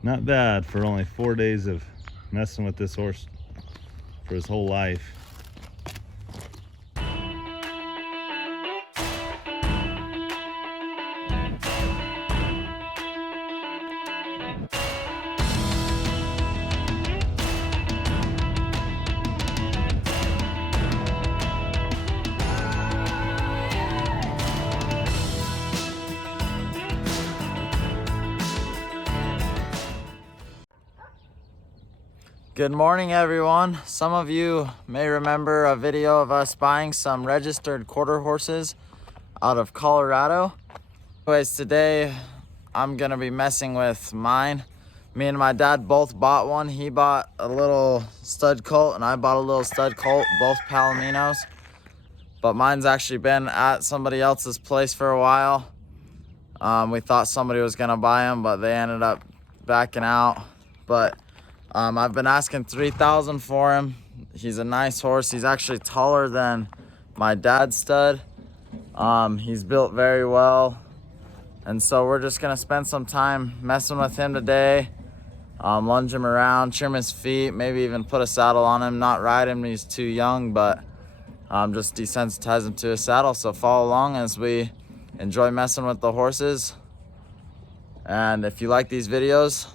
Not bad for only 4 days of messing with this horse for his whole life. Good morning, everyone. Some of you may remember a video of us buying some registered quarter horses out of Colorado. Anyways, today I'm gonna be messing with mine. Me and my dad both bought one. He bought a little stud colt and I bought a little stud colt, both palominos. But mine's actually been at somebody else's place for a while. We thought somebody was gonna buy him, but they ended up backing out. But I've been asking $3,000 for him. He's a nice horse. He's actually taller than my dad's stud. He's built very well. And so we're just gonna spend some time messing with him today. Lunge him around, trim his feet, maybe even put a saddle on him. Not ride him, he's too young, but just desensitize him to a saddle. So follow along as we enjoy messing with the horses. And if you like these videos,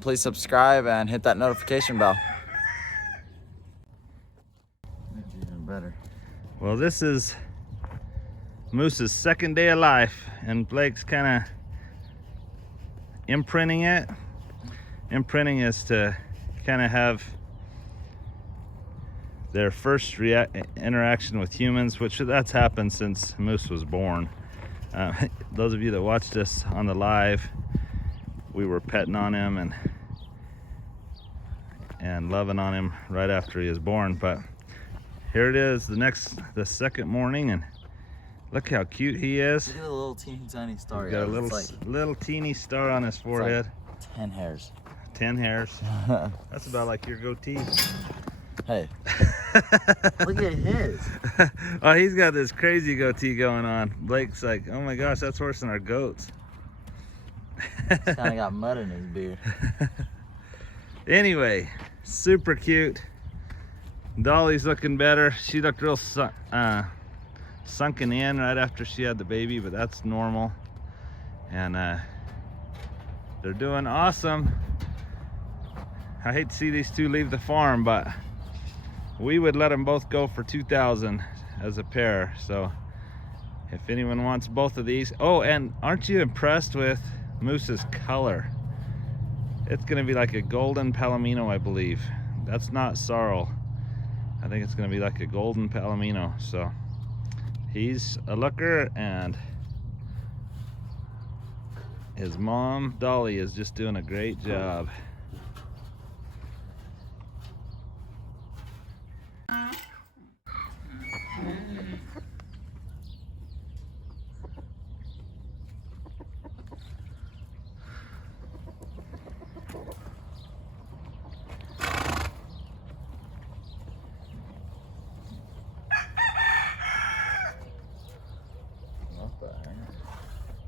please subscribe and hit that notification bell. Even better. Well, this is Moose's second day of life, and Blake's kind of imprinting it. Imprinting is to kind of have their first interaction with humans, which that's happened since Moose was born. Those of you that watched us on the live, we were petting on him and loving on him right after he was born. But here it is, the second morning, and look how cute he is. Look at the little teeny tiny star. He's got a little teeny star on his forehead. Like 10 hairs. 10 hairs. That's about like your goatee. Hey, look at his. Oh, he's got this crazy goatee going on. Blake's like, oh my gosh, that's worse than our goats. He's kind of got mud in his beard. Anyway, super cute. Dolly's looking better. She looked real sunken in right after she had the baby, but that's normal. And they're doing awesome. I hate to see these two leave the farm, but we would let them both go for $2,000 as a pair. So if anyone wants both of these. Oh, and aren't you impressed with Moose's color? It's gonna be like a golden palomino, I believe. That's not sorrel. I think it's gonna be like a golden palomino. So he's a looker, and his mom Dolly is just doing a great job.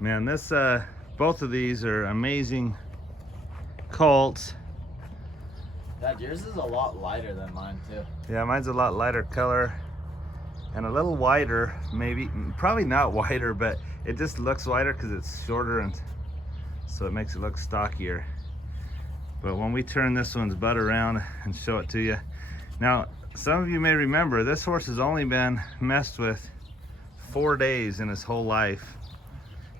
Man, this both of these are amazing colts. Dad, yours is a lot lighter than mine too. Yeah, mine's a lot lighter color and a little wider, maybe, probably not wider, but it just looks wider because it's shorter, and so it makes it look stockier. But when we turn this one's butt around and show it to you. Now, some of you may remember this horse has only been messed with 4 days in his whole life.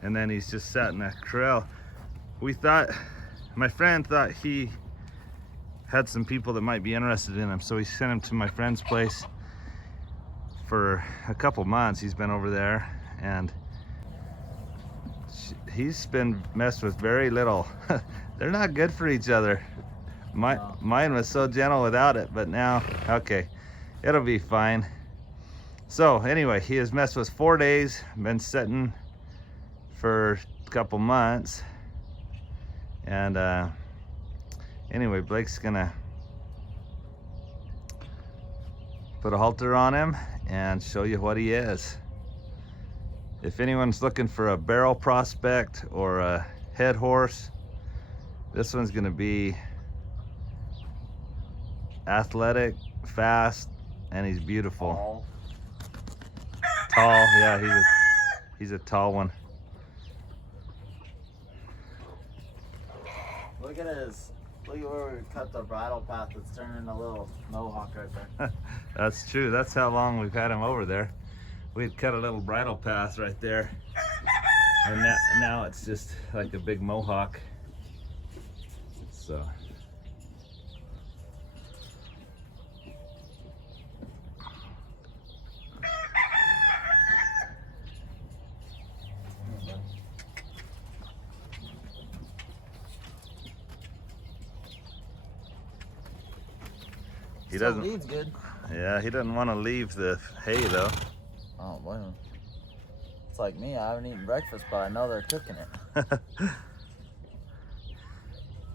And then he's just sat in a corral. My friend thought he had some people that might be interested in him, so he sent him to my friend's place for a couple months. He's been over there, and he's been messed with very little. They're not good for each other. Mine was so gentle without it, but now, okay, it'll be fine. So anyway, he has messed with 4 days, been sitting for a couple months, and anyway, Blake's gonna put a halter on him and show you what he is. If anyone's looking for a barrel prospect or a head horse This one's gonna be athletic, fast, and he's beautiful. Tall, yeah, he's a tall one. Look at where we cut the bridle path. It's turning a little mohawk right there. That's true. That's how long we've had him over there. We'd cut a little bridle path right there, and now it's just like a big mohawk. So. He doesn't. Leaves good. Yeah, he doesn't want to leave the hay though. Oh boy. It's like me. I haven't eaten breakfast, but I know they're cooking it.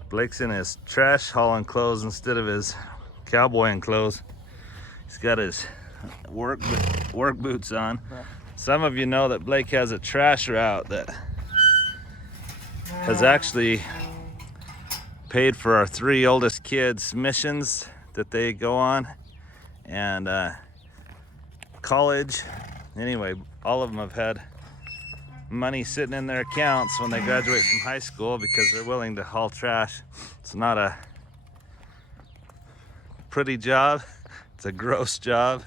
Blake's in his trash hauling clothes instead of his cowboying clothes. He's got his work boots on. Some of you know that Blake has a trash route that has actually paid for our 3 oldest kids' missions that they go on, and college. Anyway, all of them have had money sitting in their accounts when they graduate from high school because they're willing to haul trash. It's not a pretty job, it's a gross job,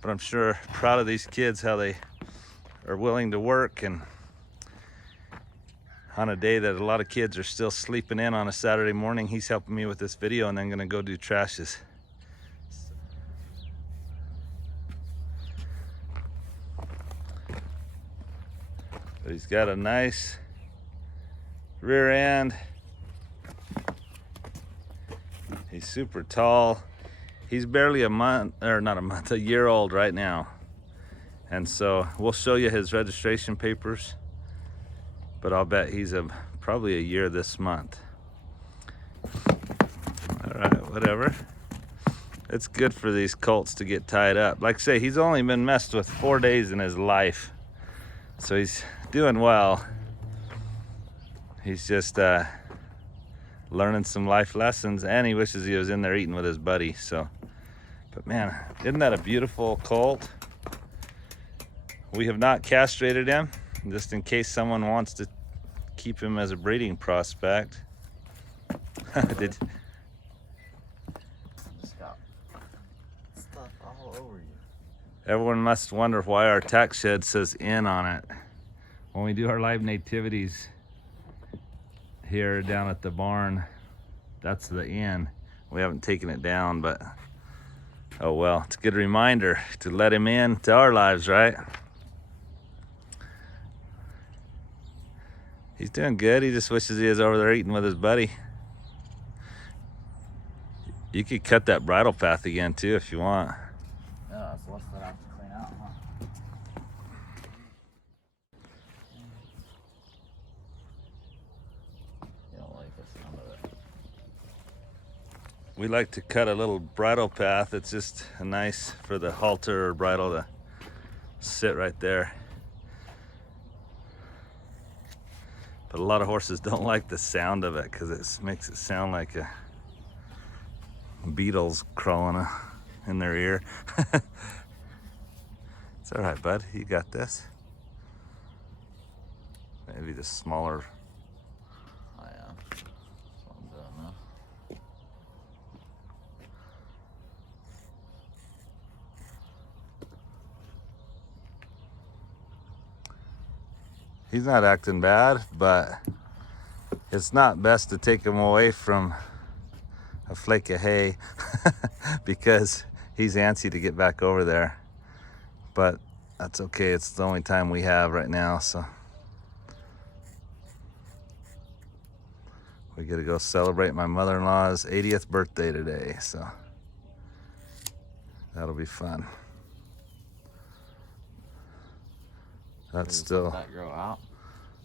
but I'm sure proud of these kids how they are willing to work, and on a day that a lot of kids are still sleeping in on a Saturday morning, he's helping me with this video and then gonna go do trashes. But he's got a nice rear end. He's super tall. He's barely a year old right now. And so we'll show you his registration papers, but I'll bet he's probably a year this month. All right, whatever. It's good for these colts to get tied up. Like I say, he's only been messed with 4 days in his life, so he's doing well. He's just learning some life lessons, and he wishes he was in there eating with his buddy. So, but man, isn't that a beautiful colt? We have not castrated him, just in case someone wants to keep him as a breeding prospect. Just got stuff all over you. Everyone must wonder why our tack shed says "in" on it. When we do our live nativities here down at the barn, that's the "in." We haven't taken it down, but oh well. It's a good reminder to let him in to our lives, right? He's doing good. He just wishes he was over there eating with his buddy. You could cut that bridle path again too if you want. Yeah, that's less that I have to clean out, huh? You don't like the sound of it. We like to cut a little bridle path. It's just nice for the halter or bridle to sit right there. But a lot of horses don't like the sound of it because it makes it sound like a beetle's crawling in their ear. It's all right, bud. You got this. Maybe the smaller. Oh yeah, that's what I'm doing now. He's not acting bad, but it's not best to take him away from a flake of hay because he's antsy to get back over there. But that's okay. It's the only time we have right now, so we get to go celebrate my mother-in-law's 80th birthday today, so that'll be fun. That's still. Let that grow out.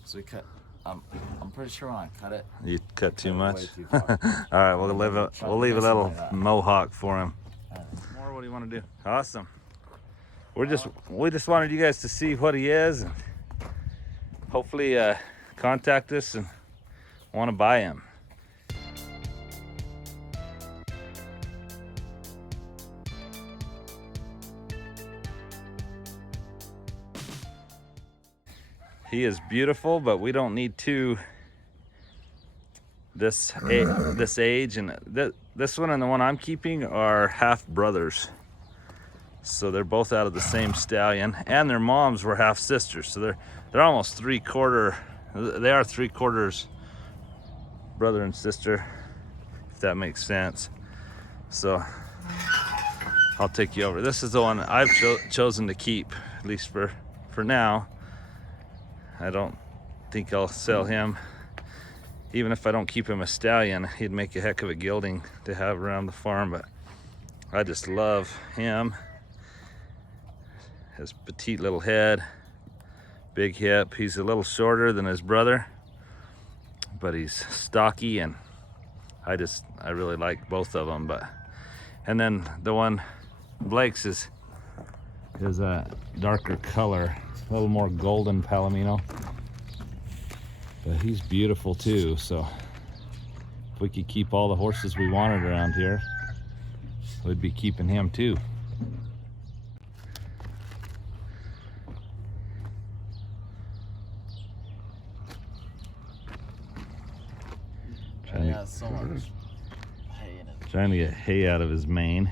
So we cut. I'm pretty sure when I cut it. You cut too much. Way too far. All right, we'll leave a little mohawk for him. More. What do you want to do? Awesome. We just wanted you guys to see what he is, and hopefully contact us and want to buy him. He is beautiful, but we don't need two this age. And this one and the one I'm keeping are half brothers. So they're both out of the same stallion, and their moms were half sisters. So they're almost they are 3/4 brother and sister, if that makes sense. So I'll take you over. This is the one I've chosen to keep, at least for now. I don't think I'll sell him. Even if I don't keep him a stallion, he'd make a heck of a gelding to have around the farm, but I just love him. His petite little head, big hip. He's a little shorter than his brother, but he's stocky, and I really like both of them. And then the one Blake's is a darker color, a little more golden palomino, but he's beautiful too. So if we could keep all the horses we wanted around here, we'd be keeping him too. So much hay in it. Trying to get hay out of his mane.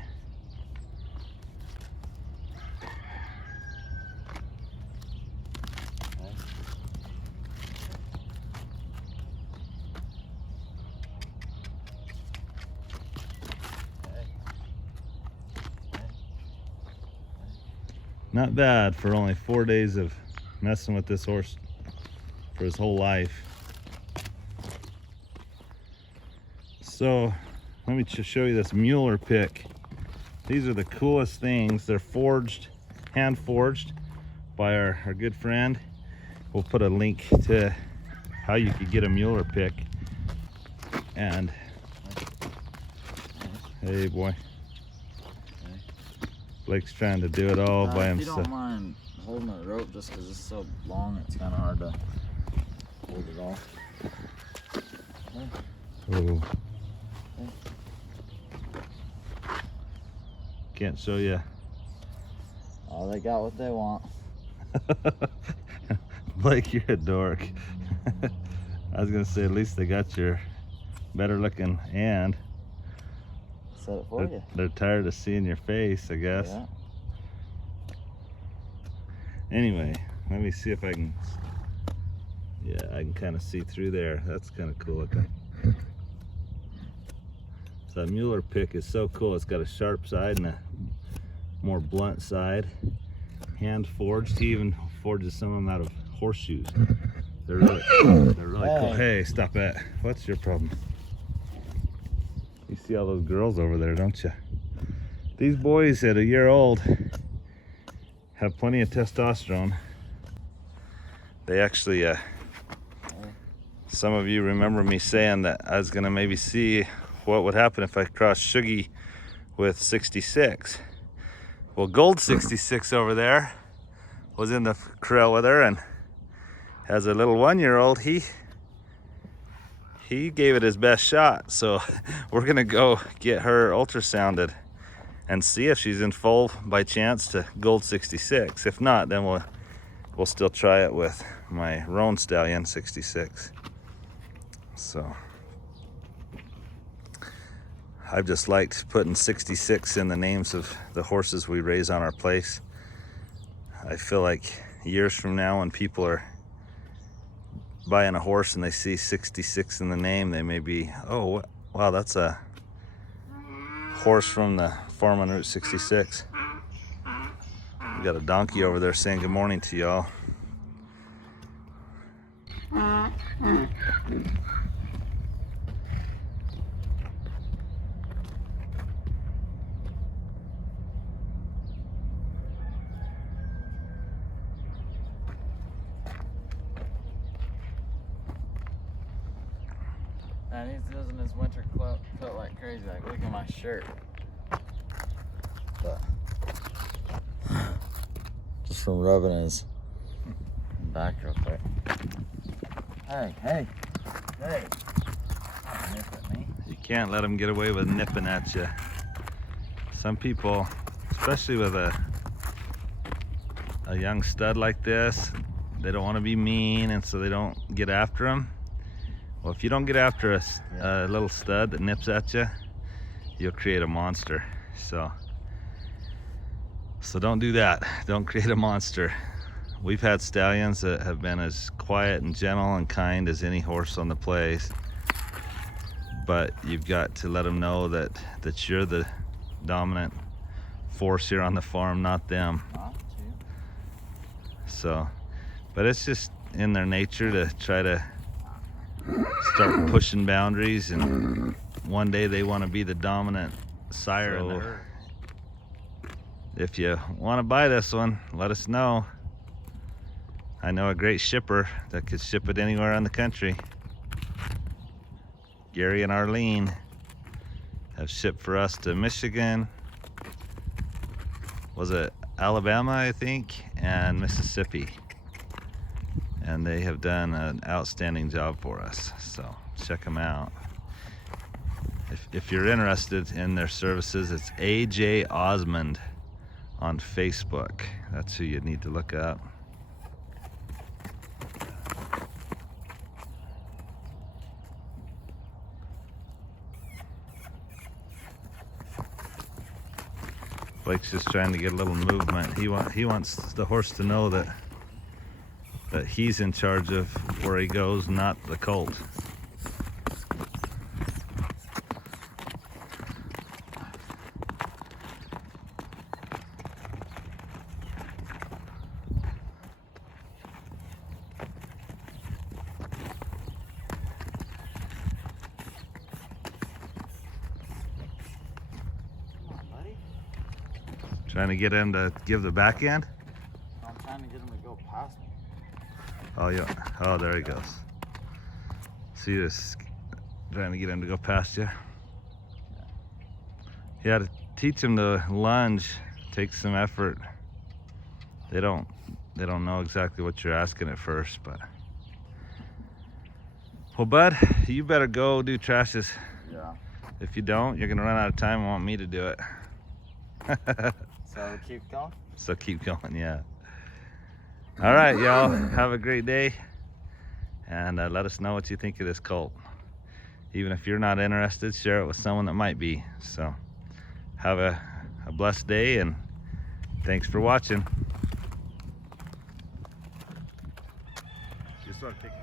Not bad for only 4 days of messing with this horse for his whole life. So let me just show you this Muller pick. These are the coolest things. They're forged, hand forged by our good friend. We'll put a link to how you could get a Muller pick. And hey boy, Blake's trying to do it all by If himself. you don't mind holding the rope, just because it's so long, it's kind of hard to hold it off. Oh. Can't show you. Oh, they got what they want. Blake, you're a dork. I was gonna say, at least they got your better looking hand. Set it for you. They're tired of seeing your face, I guess. Yeah. Anyway, let me see if I can. Yeah, I can kind of see through there. That's kind of cool looking. So that Muller pick is so cool. It's got a sharp side and a more blunt side. Hand forged. He even forges some of them out of horseshoes. They're really cool. Hey, stop it. What's your problem? You see all those girls over there, don't you? These boys at 1 year old have plenty of testosterone. They actually, some of you remember me saying that I was gonna maybe see what would happen if I crossed Shuggy with 66. Well, Gold 66 over there was in the corral with her, and as a little 1 year old, he gave it his best shot. So we're gonna go get her ultrasounded and see if she's in foal by chance to Gold 66. If not, then we'll still try it with my roan stallion 66. So I've just liked putting 66 in the names of the horses we raise on our place. I feel like years from now, when people are buying a horse and they see 66 in the name, they may be, oh wow, that's a horse from the farm on Route 66. We got a donkey over there saying good morning to y'all. And he's using his winter coat like crazy. Like, look at my shirt. But just from rubbing his back real quick. Hey. Don't nip at me. You can't let them get away with nipping at you. Some people, especially with a young stud like this, they don't want to be mean, and so they don't get after them. Well, if you don't get after a little stud that nips at you, you'll create a monster. So don't do that. Don't create a monster. We've had stallions that have been as quiet and gentle and kind as any horse on the place, but you've got to let them know that you're the dominant force here on the farm, not them. So, but it's just in their nature to try to start pushing boundaries, and one day they want to be the dominant sire in the herd. If you want to buy this one, let us know. I know a great shipper that could ship it anywhere in the country. Gary and Arlene have shipped for us to Michigan, was it Alabama, I think, and Mississippi. And they have done an outstanding job for us, so check them out. If you're interested in their services, it's AJ Osmond on Facebook. That's who you need to look up. Blake's just trying to get a little movement. He wants the horse to know that he's in charge of where he goes, not the colt. Trying to get him to give the backhand? I'm trying to get him to go past me. Oh, yeah. Oh, there he goes. See this? Trying to get him to go past you. Yeah, to teach him to lunge takes some effort. They don't know exactly what you're asking at first, but. Well, bud, you better go do trashes. Yeah. If you don't, you're gonna run out of time and want me to do it. So keep going? So keep going, yeah. All right, y'all, have a great day, and let us know what you think of this colt. Even if you're not interested, share it with someone that might be. So have a blessed day, and thanks for watching. Just start taking